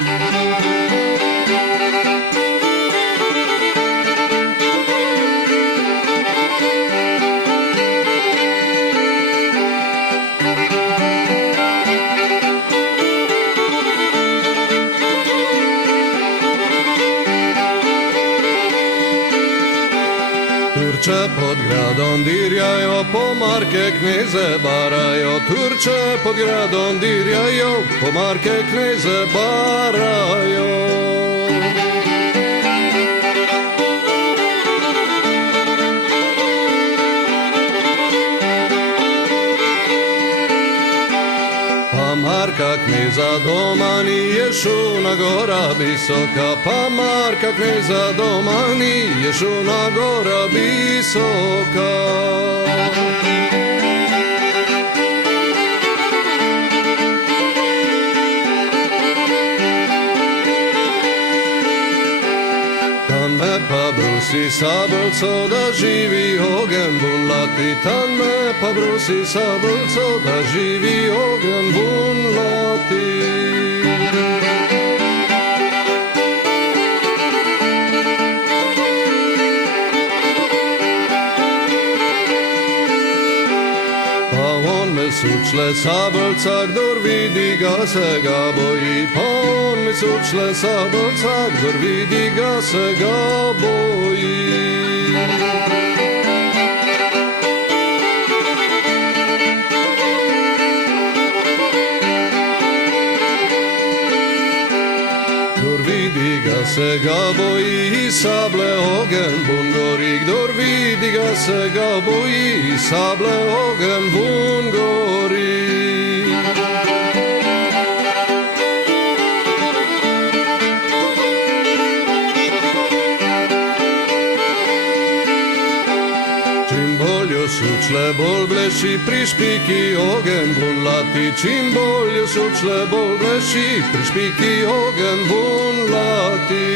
Turče pod gradom dirjajo, po marke kneze barajo. Turče pod gradom dirjajo, po marke kneze barajo. Pa marka kneza doma nije, šuna gora visoka. Pa marka kneza doma nije, šuna gora visoka. Tan me pa brusi sablco da živi ogen bun lati. Tan me pa brusi sablco da živi ogen bun lati. Sučle sablca, kdor vidi ga se ga boji. Pa on mi sučle sablca, kdor vidi ga se ga boji. Kdor vidi ga se ga boji, i sable ogen bun gori. Kdor vidi ga se ga boji, i sable ogen bun gori. Čim bolje sučle bol bleši, pri špiki ogen bun lati. Čim bolje sučle bol bleši, pri špiki ogen bun lati.